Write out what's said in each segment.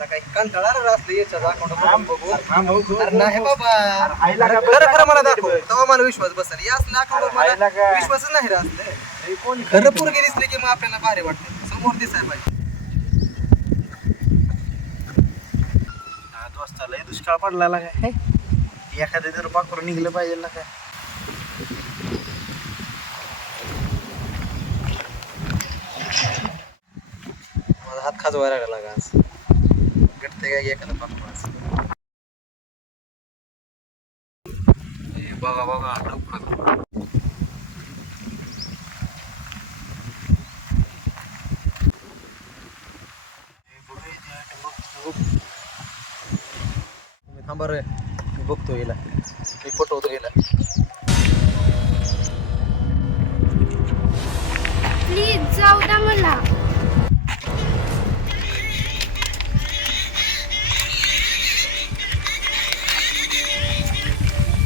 काही कंटाळा असलं याच्या बघू नाही बाबा खरं खरं मला दाखव तेव्हा मला विश्वास बसेल या असल्या अकाउंट मला विश्वासच नाही राहत खरं पोरगी दिसली की मग आपल्याला भारी वाटतं समोर दिसायला पाहिजे. 5 वाजता लय दुष्काळ पडला काय एखाद्या जर पाखरू निघलं पाहिजे ना काय. माझा हात खाजवायला लागला का आज गटते काय एखादा पाखरू आज. बघा बघा लवकर थांबा रे मी बघतो हिला मी पटवतो हिला. प्लीज जाऊ द्या मला.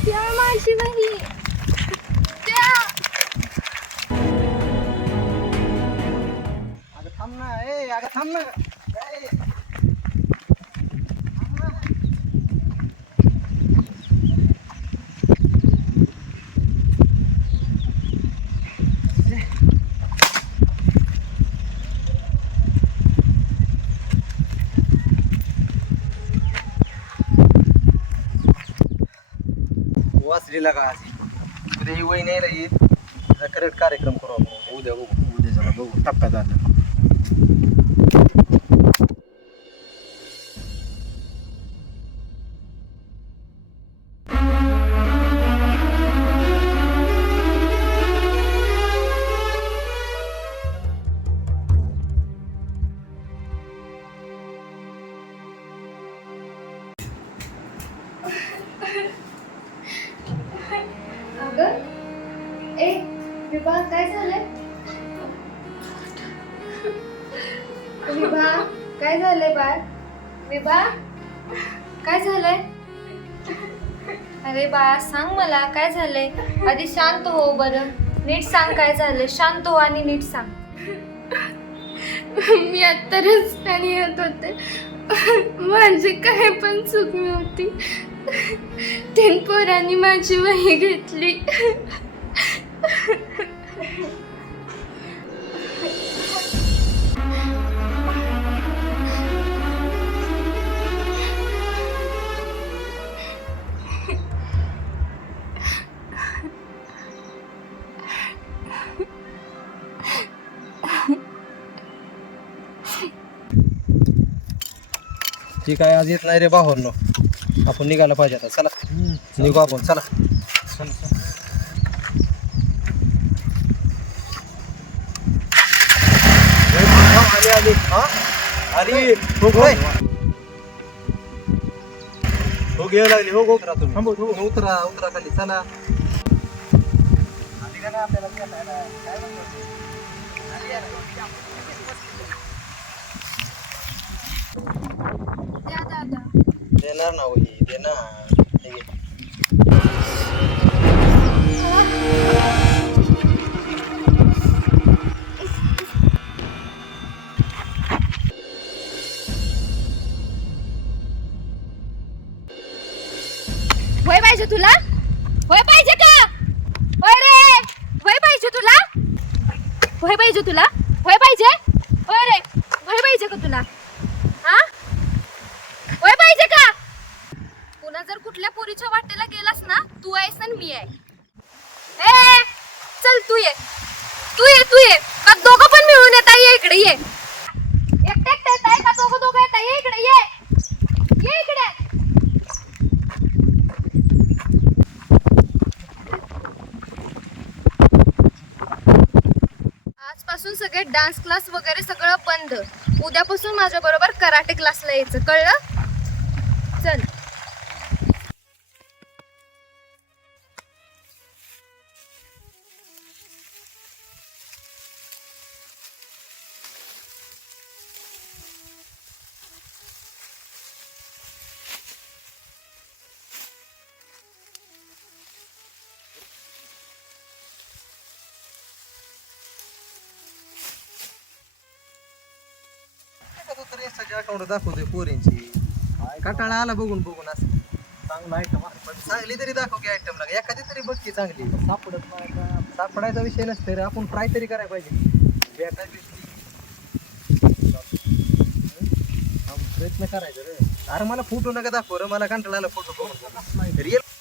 त्या माझी नाही त्या. अगं थांब ना ए अगं थांब ना ए. वाचलेला का आज उद्या ही वही नाही राहील त्याचा करेक्ट कार्यक्रम करू आपण उद्या बघू उद्या जरा बघू टप्प्यात आलं. अगं ए विभा काय झालंय. विभा काय झालंय बाळ. विभा काय झालंय. अरे बाळा सांग मला काय झालंय. आधी शांत हो बरं. नीट सांग काय झालंय. शांत हो आणि नीट सांग. मी आता रस्त्याने येत होते माझी काय पण चूक नव्हती. तीन पोरांनी माझी वही घेतली. ती काय आज येत नाही रे बाहेरनो आपण निघायला पाहिजे आता चला निघू आपण चला. आली हा अरे हो घ्यायला लागली हो उतरा तुम्ही उतरा उतरा खाली चला. देणार ना वही देणार. वय पाहिजे तुला. वय पाहिजे का. वय रे वय पाहिजे तुला. वय पाहिजे तुला. वय पाहिजे. वय रे वय पाहिजे का तुला. हा वय पाहिजे का. पुन्हा जर कुठल्या पोरीच्या वाटेला गेलास ना तू आहेस आणि मी आहे. ए चल तू ये तू ये तू ये का दोघं पण मिळून येता. ये इकडे ये. एकटे एकटे येताय का दोघं येता. ये इकडे ये ये इकडे. आजपासून सगळे डान्स क्लास वगैरे सगळं बंद. उद्यापासून माझ्या बरोबर कराटे क्लासला यायचं कळलं. चल. माणसाच्या अकाउंट दाखवतोय पोरींची कटाळा आला बघून बघून असं चांगला आयटम पण चांगली तरी दाखव की आयटम लागा एखादी तरी बघ की चांगली सापडत नाही का सापडायचा विषय नसते रे आपण ट्राय तरी करायला पाहिजे भेटायला दिसली प्रयत्न करायचा रे अरे मला फोटो नका दाखव रे मला कंटाळा आला फोटो बघून रिअल